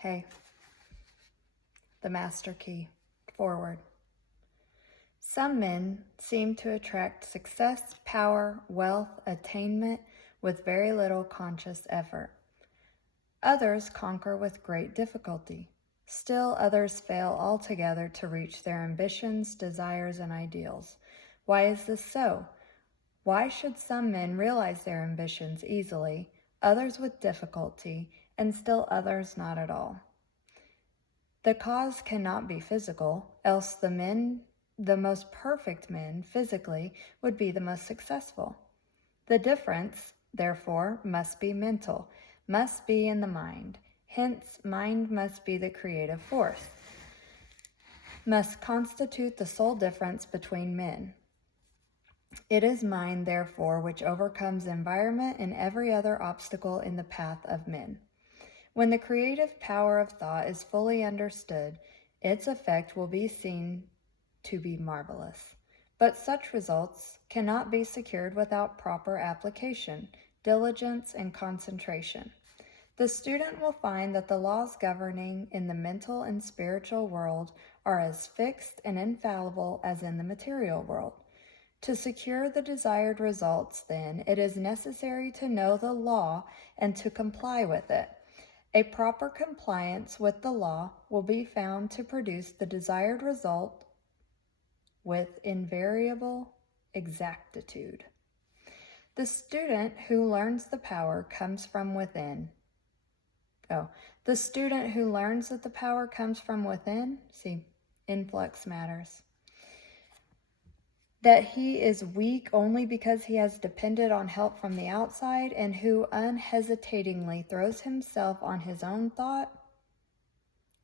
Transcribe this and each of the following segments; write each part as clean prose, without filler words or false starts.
Hey, the master key, forward. Some men seem to attract success, power, wealth, attainment with very little conscious effort. Others conquer with great difficulty. Still others fail altogether to reach their ambitions, desires, and ideals. Why is this so? Why should some men realize their ambitions easily, others with difficulty, and still others not at all? The cause cannot be physical, else the most perfect men physically would be the most successful. The difference, therefore, must be mental, must be in the mind. Hence, mind must be the creative force, must constitute the sole difference between men. It is mind, therefore, which overcomes environment and every other obstacle in the path of men. When the creative power of thought is fully understood, its effect will be seen to be marvelous. But such results cannot be secured without proper application, diligence, and concentration. The student will find that the laws governing in the mental and spiritual world are as fixed and infallible as in the material world. To secure the desired results, then, it is necessary to know the law and to comply with it. A proper compliance with the law will be found to produce the desired result with invariable exactitude. The student who learns the power comes from within. The student who learns that the power comes from within, see, influx matters. That he is weak only because he has depended on help from the outside, and who unhesitatingly throws himself on his own thought,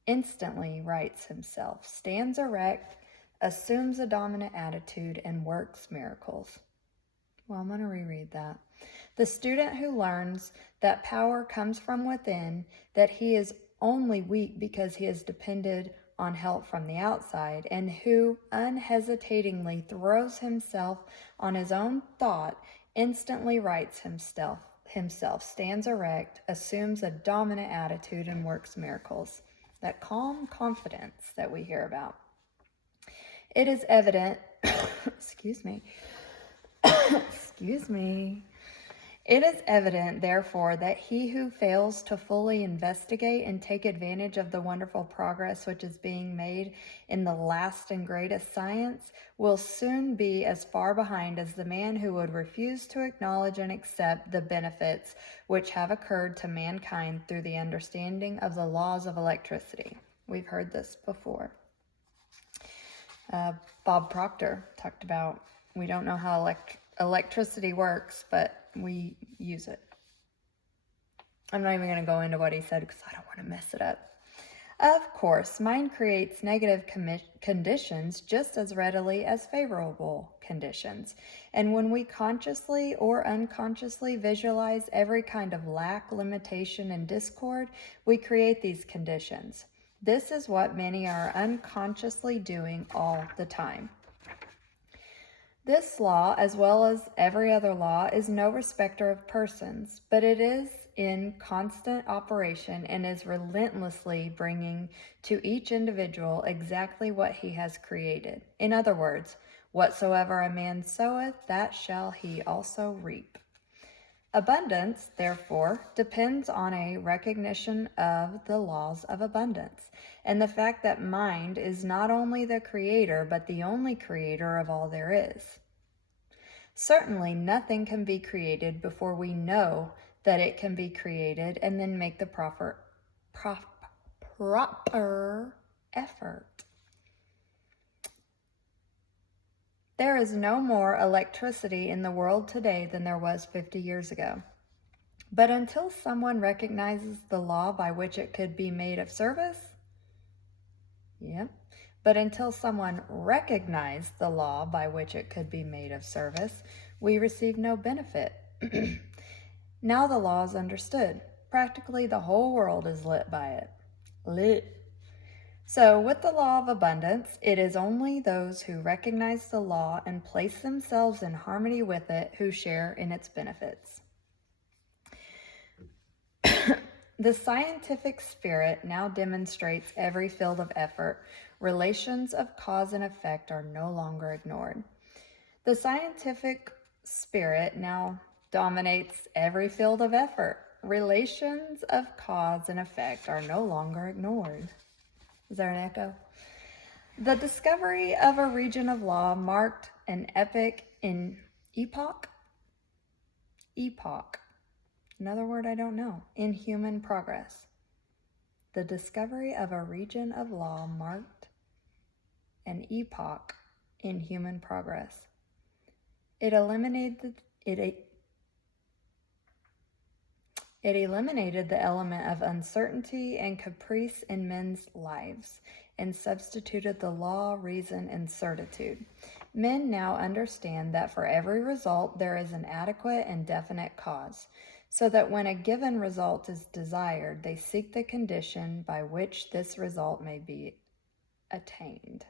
instantly rights himself, stands erect, assumes a dominant attitude, and works miracles. Well, I'm going to reread that. The student who learns that power comes from within, that he is only weak because he has depended on help from the outside, and who unhesitatingly throws himself on his own thought, instantly rights himself, stands erect, assumes a dominant attitude, and works miracles. That calm confidence that we hear about. It is evident, excuse me. It is evident, therefore, that he who fails to fully investigate and take advantage of the wonderful progress which is being made in the last and greatest science will soon be as far behind as the man who would refuse to acknowledge and accept the benefits which have occurred to mankind through the understanding of the laws of electricity. We've heard this before. Bob Proctor talked about, we don't know how electricity works, but we use it. I'm not even going to go into what he said because I don't want to mess it up. Of course, mind creates negative conditions just as readily as favorable conditions. And when we consciously or unconsciously visualize every kind of lack, limitation, and discord, we create these conditions. This is what many are unconsciously doing all the time. This law, as well as every other law, is no respecter of persons, but it is in constant operation and is relentlessly bringing to each individual exactly what he has created. In other words, whatsoever a man soweth, that shall he also reap. Abundance, therefore, depends on a recognition of the laws of abundance, and the fact that mind is not only the creator, but the only creator of all there is. Certainly, nothing can be created before we know that it can be created and then make the proper effort. There is no more electricity in the world today than there was 50 years ago. But until someone recognizes the law by which it could be made of service, but until someone recognized the law by which it could be made of service, we receive no benefit. Now the law is understood. Practically the whole world is lit by it. So with the law of abundance, it is only those who recognize the law and place themselves in harmony with it who share in its benefits. The scientific spirit now demonstrates every field of effort. Relations of cause and effect are no longer ignored. The scientific spirit now dominates every field of effort. Relations of cause and effect are no longer ignored. Is there an echo? The discovery of a region of law marked an epoch, another word I don't know, in human progress. The discovery of a region of law marked an epoch in human progress. It eliminated the element of uncertainty and caprice in men's lives and substituted the law, reason, and certitude. Men now understand that for every result there is an adequate and definite cause, so that when a given result is desired, they seek the condition by which this result may be attained.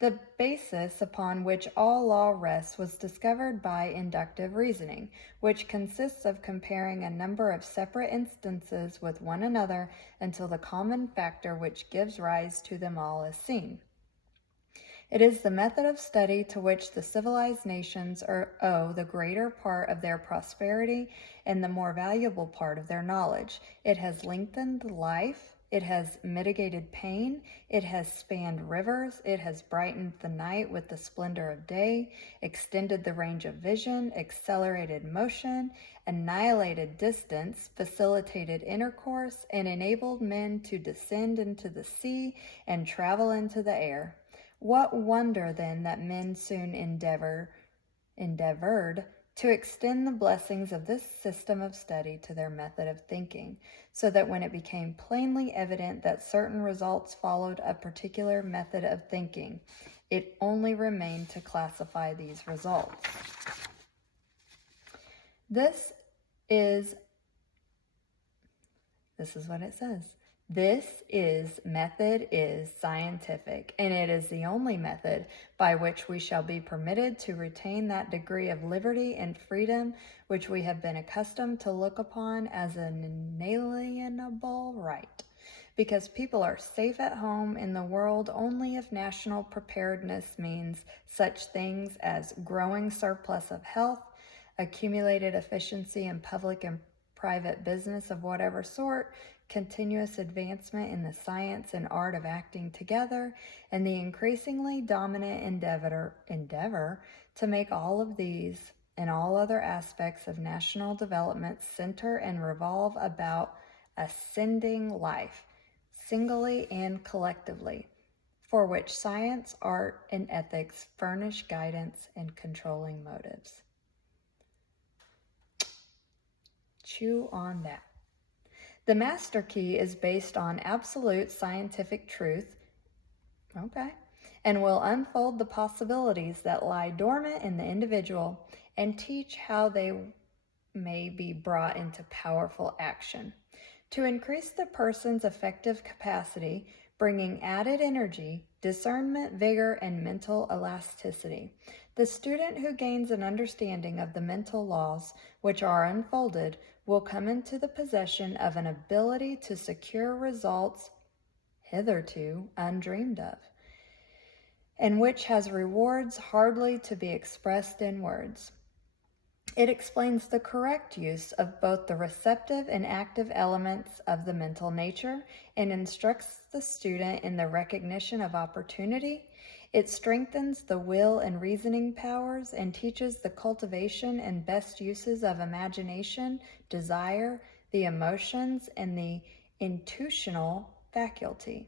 The basis upon which all law rests was discovered by inductive reasoning, which consists of comparing a number of separate instances with one another until the common factor which gives rise to them all is seen. It is the method of study to which the civilized nations owe the greater part of their prosperity and the more valuable part of their knowledge. It has lengthened life. It has mitigated pain. It has spanned rivers. It has brightened the night with the splendor of day, extended the range of vision, accelerated motion, annihilated distance, facilitated intercourse, and enabled men to descend into the sea and travel into the air. What wonder then that men soon endeavored to extend the blessings of this system of study to their method of thinking, so that when it became plainly evident that certain results followed a particular method of thinking, it only remained to classify these results. This is what it says. Method is scientific, and it is the only method by which we shall be permitted to retain that degree of liberty and freedom which we have been accustomed to look upon as an inalienable right. Because people are safe at home in the world only if national preparedness means such things as growing surplus of health, accumulated efficiency in public and private business of whatever sort, continuous advancement in the science and art of acting together, and the increasingly dominant endeavor to make all of these and all other aspects of national development center and revolve about ascending life, singly and collectively, for which science, art, and ethics furnish guidance and controlling motives. Chew on that. The master key is based on absolute scientific truth, and will unfold the possibilities that lie dormant in the individual and teach how they may be brought into powerful action. To increase the person's effective capacity, bringing added energy, discernment, vigor, and mental elasticity. The student who gains an understanding of the mental laws which are unfolded will come into the possession of an ability to secure results hitherto undreamed of, and which has rewards hardly to be expressed in words. It explains the correct use of both the receptive and active elements of the mental nature and instructs the student in the recognition of opportunity. It strengthens the will and reasoning powers and teaches the cultivation and best uses of imagination, desire, the emotions, and the intuitional faculty.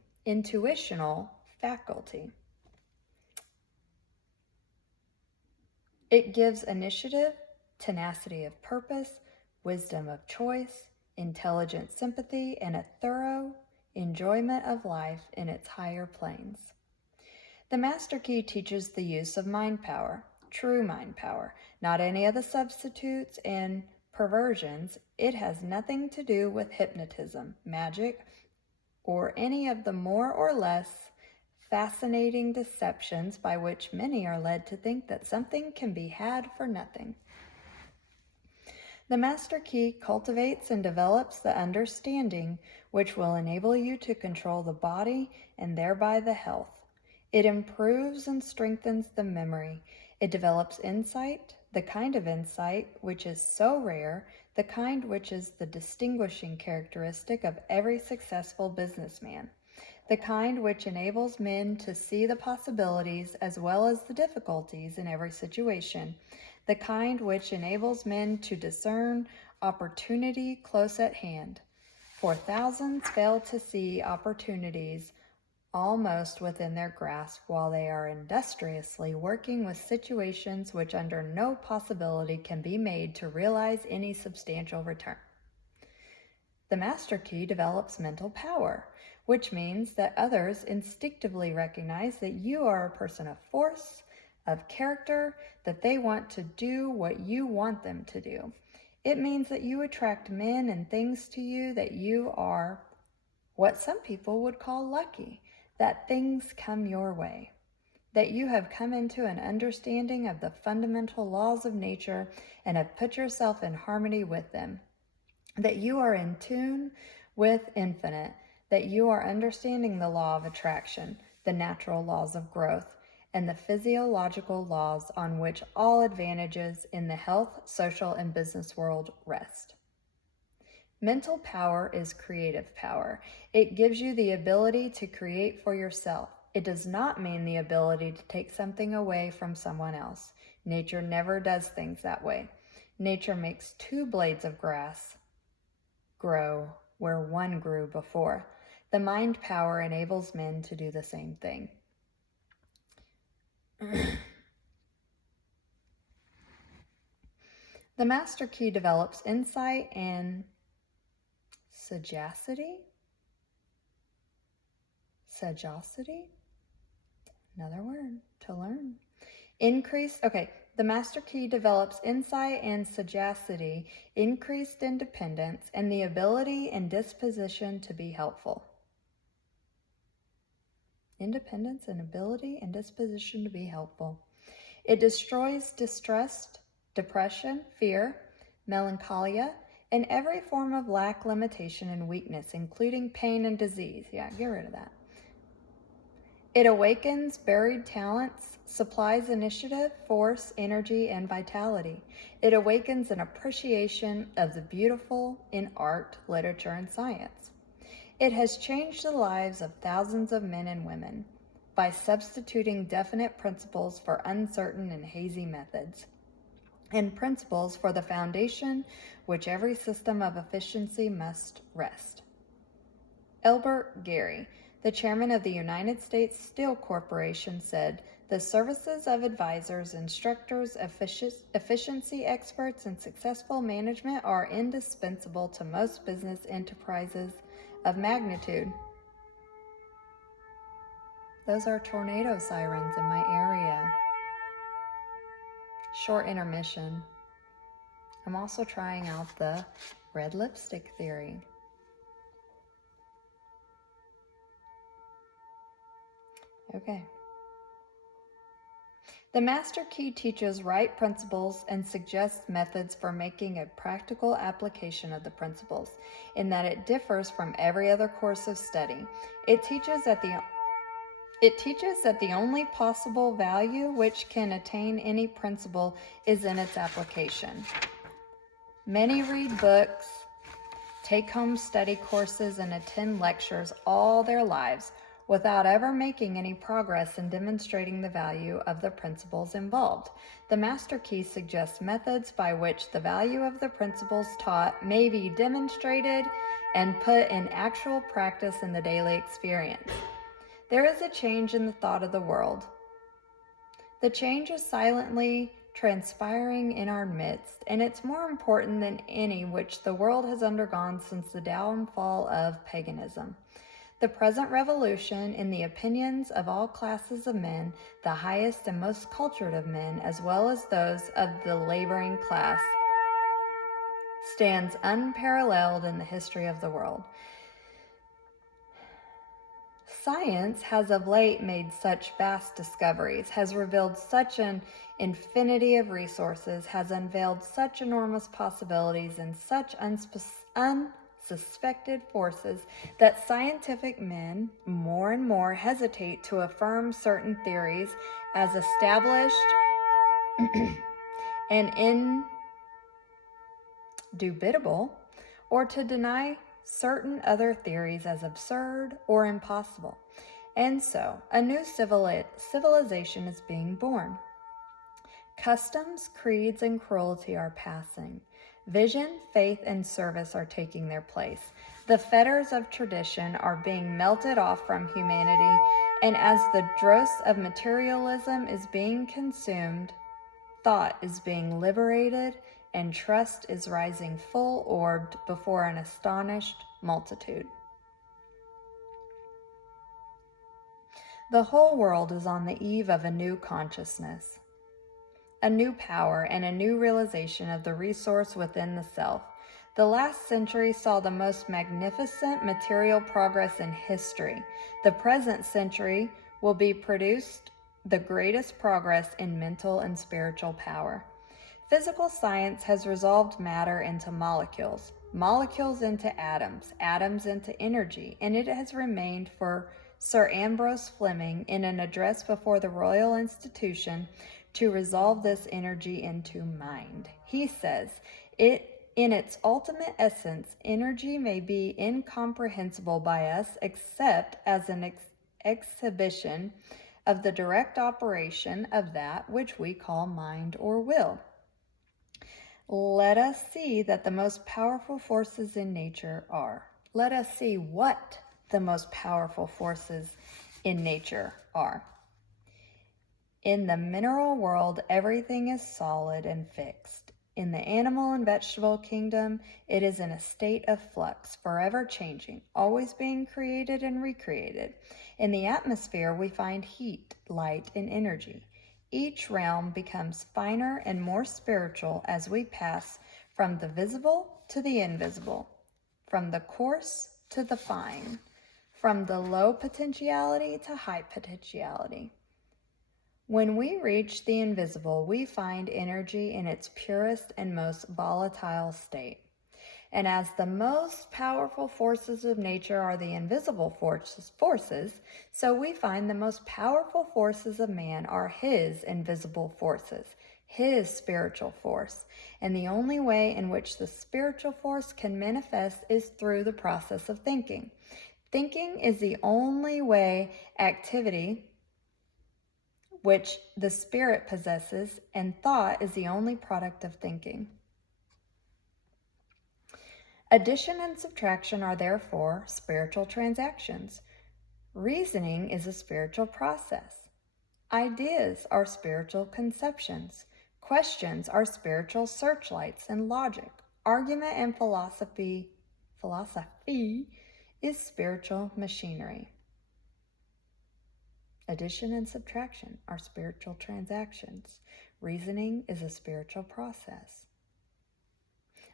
It gives initiative, tenacity of purpose, wisdom of choice, intelligent sympathy, and a thorough enjoyment of life in its higher planes. The master key teaches the use of mind power, true mind power, not any of the substitutes and perversions. It has nothing to do with hypnotism, magic, or any of the more or less fascinating deceptions by which many are led to think that something can be had for nothing. The master key cultivates and develops the understanding which will enable you to control the body and thereby the health. It improves and strengthens the memory. It develops insight, the kind of insight which is so rare, the kind which is the distinguishing characteristic of every successful businessman, the kind which enables men to see the possibilities as well as the difficulties in every situation, the kind which enables men to discern opportunity close at hand. For thousands fail to see opportunities almost within their grasp while they are industriously working with situations which under no possibility can be made to realize any substantial return. The master key develops mental power, which means that others instinctively recognize that you are a person of force, of character, that they want to do what you want them to do. It means that you attract men and things to you that you are what some people would call lucky, that things come your way, that you have come into an understanding of the fundamental laws of nature and have put yourself in harmony with them, that you are in tune with infinite, that you are understanding the law of attraction, the natural laws of growth, and the physiological laws on which all advantages in the health, social, and business world rest. Mental power is creative power. It gives you the ability to create for yourself. It does not mean the ability to take something away from someone else. Nature never does things that way. Nature makes two blades of grass grow where one grew before. The mind power enables men to do the same thing. The master key develops insight and sagacity. Another word to learn. The master key develops insight and sagacity, increased independence, and the ability and disposition to be helpful. Independence and ability and disposition to be helpful. It destroys distress, depression, fear, melancholia, and every form of lack, limitation, and weakness, including pain and disease. Yeah, get rid of that. It awakens buried talents, supplies initiative, force, energy, and vitality. It awakens an appreciation of the beautiful in art, literature, and science. It has changed the lives of thousands of men and women by substituting definite principles for uncertain and hazy methods, and principles for the foundation which every system of efficiency must rest. Elbert Gary, the chairman of the United States Steel Corporation, said, "The services of advisors, instructors, efficiency experts, and successful management are indispensable to most business enterprises of magnitude." Those are tornado sirens in my area. Short intermission. I'm also trying out the red lipstick theory. Okay. The master key teaches right principles and suggests methods for making a practical application of the principles, in that it differs from every other course of study. It teaches that the only possible value which can attain any principle is in its application. Many read books, take home study courses, and attend lectures all their lives without ever making any progress in demonstrating the value of the principles involved. The master key suggests methods by which the value of the principles taught may be demonstrated and put in actual practice in the daily experience. There is a change in the thought of the world. The change is silently transpiring in our midst, and it's more important than any which the world has undergone since the downfall of paganism. The present revolution, in the opinions of all classes of men, the highest and most cultured of men, as well as those of the laboring class, stands unparalleled in the history of the world. Science has of late made such vast discoveries, has revealed such an infinity of resources, has unveiled such enormous possibilities and such unsuspected forces that scientific men more and more hesitate to affirm certain theories as established and indubitable, or to deny certain other theories as absurd or impossible. And so, a new civilization is being born. Customs, creeds, and cruelty are passing. Vision, faith, and service are taking their place. The fetters of tradition are being melted off from humanity, and as the dross of materialism is being consumed, thought is being liberated, and trust is rising full-orbed before an astonished multitude. The whole world is on the eve of a new consciousness, a new power, and a new realization of the resource within the self. The last century saw the most magnificent material progress in history. The present century will be produced the greatest progress in mental and spiritual power. Physical science has resolved matter into molecules, molecules into atoms, atoms into energy, and it has remained for Sir Ambrose Fleming in an address before the Royal Institution to resolve this energy into mind. He says, in its ultimate essence, energy may be incomprehensible by us except as an exhibition of the direct operation of that which we call mind or will. Let us see that the most powerful forces in nature are. Let us see what the most powerful forces in nature are. In the mineral world, everything is solid and fixed. In the animal and vegetable kingdom, it is in a state of flux, forever changing, always being created and recreated. In the atmosphere, we find heat, light, and energy. Each realm becomes finer and more spiritual as we pass from the visible to the invisible, from the coarse to the fine, from the low potentiality to high potentiality. When we reach the invisible, we find energy in its purest and most volatile state. And as the most powerful forces of nature are the invisible forces, so we find the most powerful forces of man are his invisible forces, his spiritual force. And the only way in which the spiritual force can manifest is through the process of thinking. Thinking is the only way activity which the spirit possesses, and thought is the only product of thinking. Addition and subtraction are therefore spiritual transactions. Reasoning is a spiritual process. Ideas are spiritual conceptions. Questions are spiritual searchlights and logic. Argument and philosophy is spiritual machinery. Addition and subtraction are spiritual transactions. Reasoning is a spiritual process.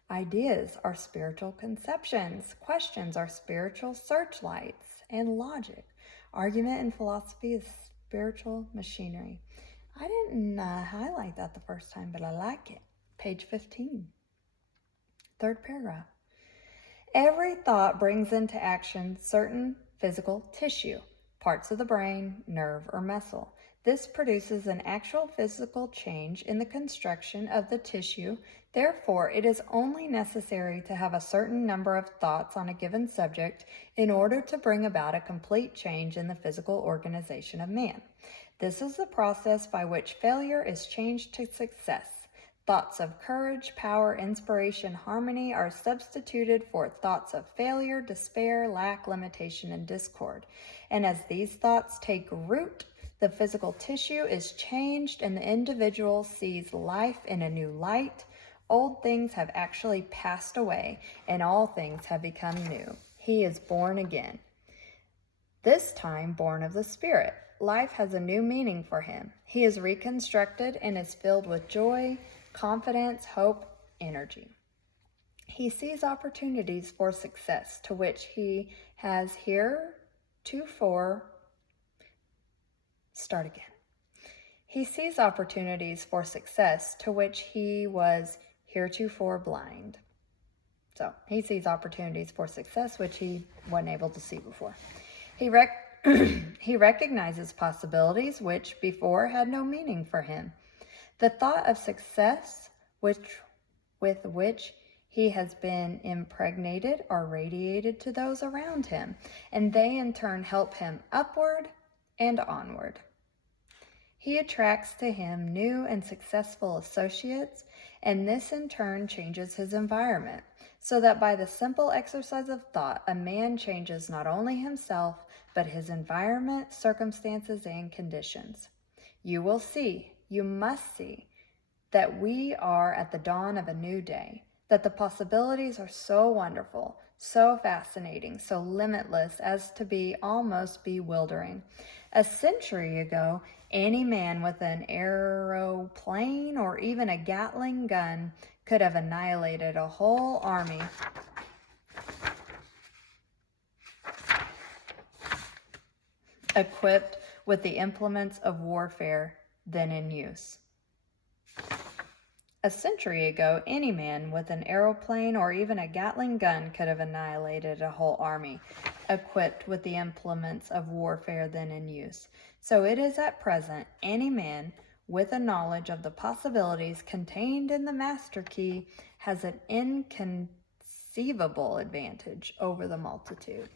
Ideas are spiritual conceptions. Questions are spiritual searchlights and logic. Argument and philosophy is spiritual machinery. I didn't highlight that the first time, but I like it. Page 15. Third paragraph. Every thought brings into action certain physical tissue, parts of the brain, nerve, or muscle. This produces an actual physical change in the construction of the tissue. Therefore, it is only necessary to have a certain number of thoughts on a given subject in order to bring about a complete change in the physical organization of man. This is the process by which failure is changed to success. Thoughts of courage, power, inspiration, harmony are substituted for thoughts of failure, despair, lack, limitation, and discord. And as these thoughts take root, the physical tissue is changed and the individual sees life in a new light. Old things have actually passed away and all things have become new. He is born again. This time born of the Spirit. Life has a new meaning for him. He is reconstructed and is filled with joy, confidence, hope, energy. He sees opportunities for success to which he has heretofore, start again. He sees opportunities for success to which he was heretofore blind. So he sees opportunities for success which he wasn't able to see before. He recognizes possibilities which before had no meaning for him. The thought of success with which he has been impregnated are radiated to those around him, and they in turn help him upward and onward. He attracts to him new and successful associates, and this in turn changes his environment, so that by the simple exercise of thought, a man changes not only himself, but his environment, circumstances, and conditions. You will see, you must see, that we are at the dawn of a new day, that the possibilities are so wonderful, so fascinating, so limitless as to be almost bewildering. A century ago, any man with an aeroplane or even a Gatling gun could have annihilated a whole army equipped with the implements of warfare then in use. A century ago, any man with an aeroplane or even a Gatling gun could have annihilated a whole army, equipped with the implements of warfare then in use. So it is at present any man with a knowledge of the possibilities contained in the master key has an inconceivable advantage over the multitude.